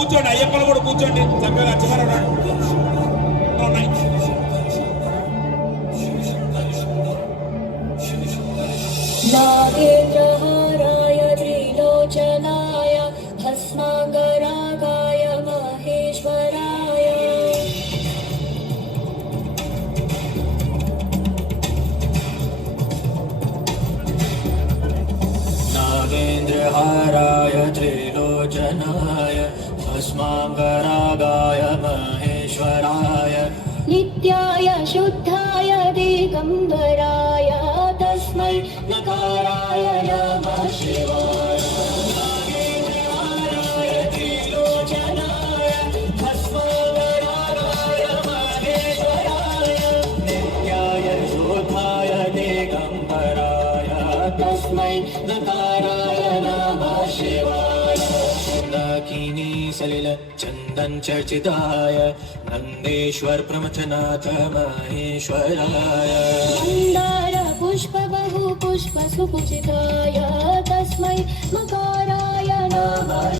కూర్చోండి, అయ్యప్పలు కూడా కూర్చోండి చక్కగా చివర नागेन्द्रहाराय त्रिलोचनाय भस्माङ्गरागाय महेश्वराय नागेन्द्रहाराय त्रिलोचनाय भस्माङ्गरागाय महेश्वराय नित्याय शुद्धाय दिगम्बराय तस्मै नकाराय नमः शिवाय नागेन्द्रहाराय त्रिलोचनाय भस्माङ्गरागाय महेश्वराय नित्याय शुद्धाय दिगम्बराय तस्मै नकाराय नमः शिवाय दाकिनी सलिल चन्दन चर्चिताय नन्देश्वर प्रमथनाथ महेश्वराय मन्दार पुष्प बहु पुष्प सुपूजिताय तस्मै मकाराय नमः